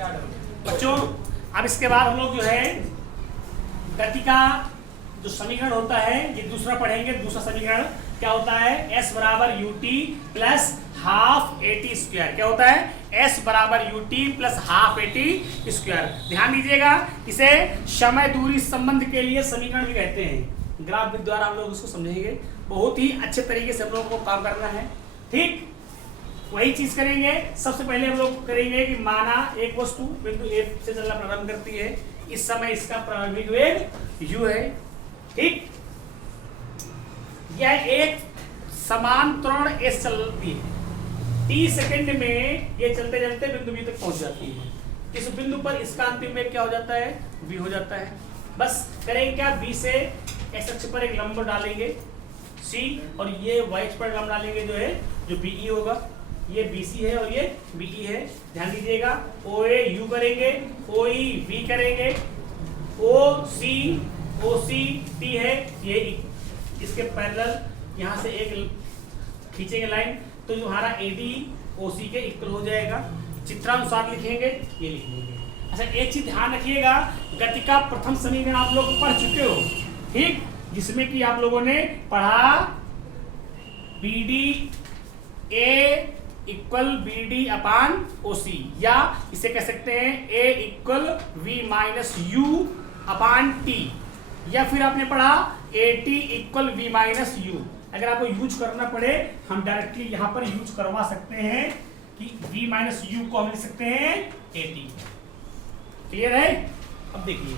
बच्चों अब इसके बाद हम लोग जो है गति का जो समीकरण होता है ये दूसरा पढ़ेंगे। दूसरा समीकरण क्या होता है, s बराबर ut plus half at square. क्या होता है, s बराबर ut plus half at square. ध्यान दीजिएगा, इसे समय दूरी संबंध के लिए समीकरण भी कहते हैं। ग्राफ विधि द्वारा हम लोग इसको समझेंगे। बहुत ही अच्छे तरीके से हम लोग को काम करना है। ठीक, वही चीज करेंगे। सबसे पहले हम लोग करेंगे कि माना एक वस्तु बिंदु A से चलना प्रारंभ करती है। इस समय इसका प्रारंभिक वेग u है। ठीक, यह एक समान त्वरण s चलती है। t सेकंड में ये चलते चलते बिंदु B तक पहुंच जाती है। इस बिंदु पर इसका अंतिम वेग क्या हो जाता है, v हो जाता है। बस करेंगे क्या, B से x अक्ष पर एक लंब डालेंगे c और ये y अक्ष पर लंब डालेंगे जो है जो BE होगा। ये BC है और ये BE है। ध्यान दीजिएगा, OA U करेंगे, OE V करेंगे, OC T है, ये इसके पैरेलल यहाँ से एक खींचेंगे लाइन तो जो हमारा AD OC के इक्वल हो जाएगा। चित्रानुसार लिखेंगे, ये लिखेंगे। अच्छा, एक चीज ध्यान रखिएगा, गति का प्रथम समीकरण आप लोग पढ़ चुके हो, ठीक, जिसमें कि आप लोगों ने पढ़ा BD A equal BD upon OC, या इसे कह सकते हैं A equal V minus U upon T, या फिर आपने पढ़ा AT equal V minus U। अगर आपको यूज करना पड़े हम डायरेक्टली यहाँ पर यूज करवा सकते हैं कि V माइनस U को हम लिख सकते हैं AT। क्लियर है? अब देखिए,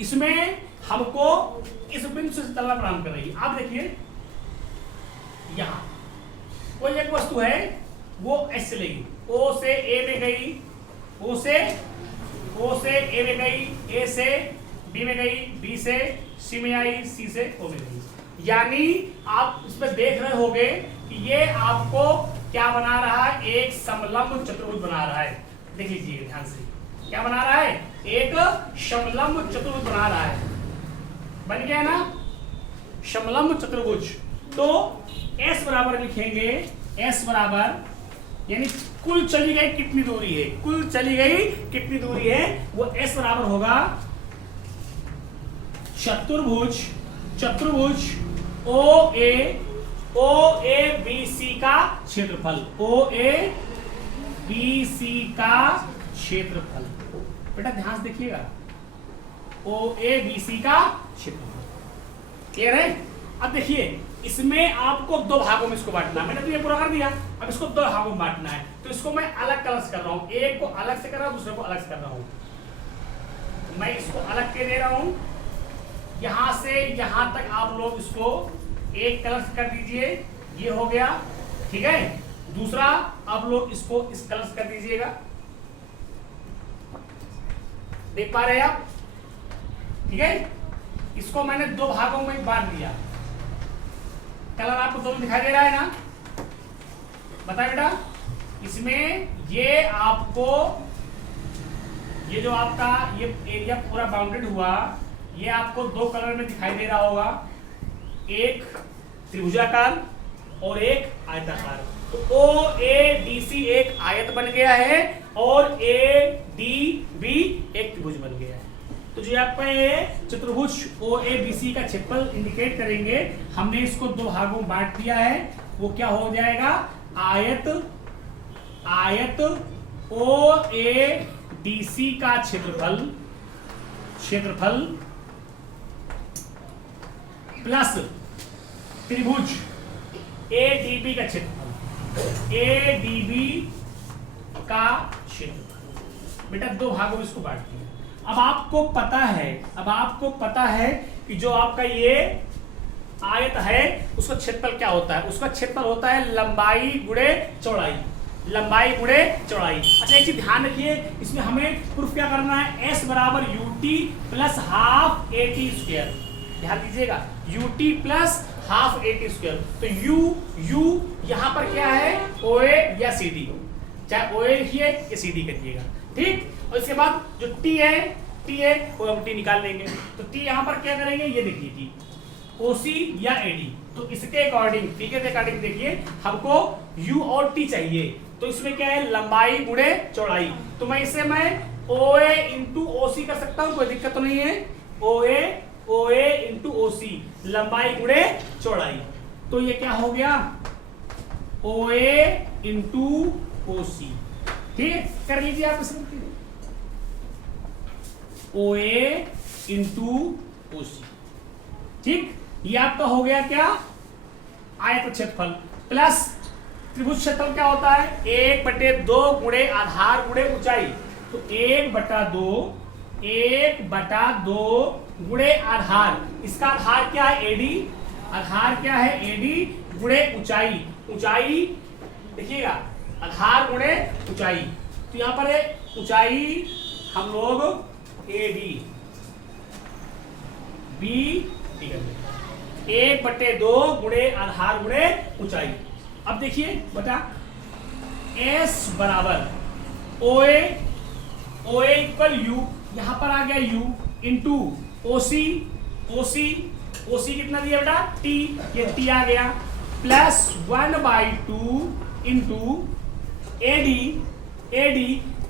इसमें हमको इस बिंदु से चलना प्रारंभ कर रही है। आप देखिए, यहाँ कोई एक वस्तु है, वो S चलेगी, O से A में गई, O से A में गई, A से B में गई, B से C में आई, C से O में गई। यानी आप इसमें देख रहे होंगे कि ये आपको क्या बना रहा है, एक समलंब चतुर्भुज बना रहा है। देख लीजिए ध्यान से, क्या बना रहा है, एक समलंब चतुर्भुज बना रहा है। बन गया ना समलंब चतुर्भुज। तो S बराबर लिखेंगे, S बराबर यानी कुल चली गई कितनी दूरी है, कुल चली गई कितनी दूरी है, वो S बराबर होगा चतुर्भुज OABC का क्षेत्रफल, OABC का क्षेत्रफल। बेटा ध्यान से देखिएगा, OABC का क्षेत्रफल। क्लियर है? अब देखिए, इसमें आपको दो भागों में इसको बांटना है। मैंने तो ये पूरा कर दिया, अब इसको दो भागों में बांटना है। तो इसको मैं अलग कलर से कर रहा हूं, एक को अलग से कर रहा हूं, दूसरे को अलग से कर रहा हूं। मैं इसको अलग के दे रहा हूं, यहां से यहां तक आप लोग इसको एक कलर से कर दीजिए, ये हो गया, ठीक है। दूसरा आप लोग इसको इस कलर से कर दीजिएगा। देख पा रहे हैं आप? ठीक है, इसको मैंने दो भागों में बांट दिया। कलर आपको दोनों दिखाई दे रहा है ना? बताए बेटा, इसमें ये आपको ये जो आपका ये एरिया पूरा बाउंडेड हुआ, ये आपको दो कलर में दिखाई दे रहा होगा, एक त्रिभुजाकार और एक आयताकार। तो OABC एक आयत बन गया है और ADB एक त्रिभुज बन गया है। तो जो आपका ये चतुर्भुज OABC का क्षेत्रफल इंडिकेट करेंगे, हमने इसको दो भागों में बांट दिया है। वो क्या हो जाएगा, आयत OADC का क्षेत्रफल प्लस त्रिभुज ADB का क्षेत्रफल, ADB का क्षेत्रफल। बेटा दो भागों में इसको बांट दिया। अब आपको पता है कि जो आपका ये आयत है उसका क्षेत्रफल क्या होता है, उसका क्षेत्रफल होता है लंबाई गुणे चौड़ाई, लंबाई गुणे चौड़ाई। अच्छा, एक चीज ध्यान रखिए, इसमें हमें प्रूफ क्या करना है, S बराबर UT plus half AT square. ध्यान दीजिएगा, UT plus half AT square. तो U यहाँ पर क्या है, OA या CD, चाहे OA लिखिए या CD करिएगा, ठीक। और इसके बाद जो T है वो हम T निकाल लेंगे। तो T यहाँ पर क्या करेंगे, ये देखिए T OC या AD। तो इसके अकॉर्डिंग, T के अकॉर्डिंग देखिए, हमको U और T चाहिए। तो इसमें क्या है, लंबाई गुणे चौड़ाई। तो मैं इसे OA इंटू OC कर सकता हूं, कोई दिक्कत तो नहीं है। OA इंटू OC, लंबाई गुणे चौड़ाई। तो ये क्या हो गया, OA इंटू OC। ठीक है, कर लीजिए आप इसे, OA इंटू OC। ठीक, ये आपका हो गया क्या, आयत क्षेत्रफल प्लस त्रिभुज क्षेत्रफल क्या होता है, 1/2 गुणे आधार गुणे ऊंचाई। तो 1/2 गुणे आधार, इसका आधार क्या है AD, आधार क्या है AD गुणे ऊंचाई। ऊंचाई देखिएगा, आधार गुणे ऊंचाई, तो यहां पर है ऊंचाई हम लोग AD B 1/2 गुणे आधार गुणे ऊंचाई। अब देखिए बता, S बराबर OA इक्वल U, यहां पर आ गया U इंटू OC कितना दिया बेटा T, ये T आ गया, प्लस 1/2 इंटू AD,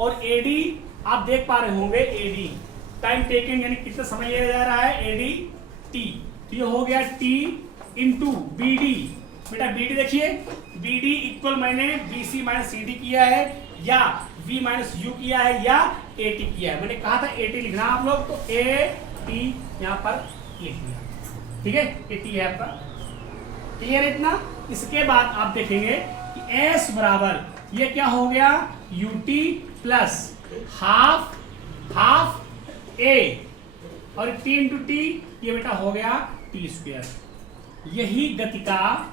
और AD आप देख पा रहे होंगे, AD टाइम टेकन यानी कितना समय लिया जा रहा है, AD T। तो ये हो गया T इंटू BD। बेटा BD देखिए, BD इक्वल मैंने BC माइनस CD किया है, या V माइनस U किया है, या AT किया है। मैंने कहा था AT लिखना आप लोग, तो AT यहाँ पर लिख दिया। ठीक है, AT है आपका, क्लियर है इतना। इसके बाद आप देखेंगे कि S बराबर ये क्या हो गया, UT प्लस हाफ A, और T इंटू T ये बेटा हो गया T स्क्वायर। यही गति का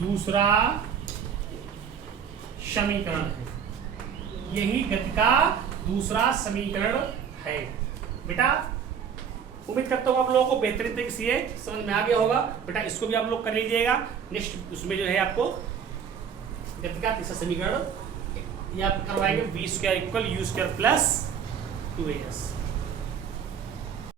दूसरा समीकरण है। यही गति का दूसरा समीकरण है। बेटा उम्मीद करता हूँ आप लोगों को बेहतरीन तरीके से समझ में आ गया होगा। बेटा इसको भी आप लोग कर लीजिएगा। नेक्स्ट उसमें जो है आपको गति का तीसरा समीकरण या करवाएंगे, v² equal u² plus 2as।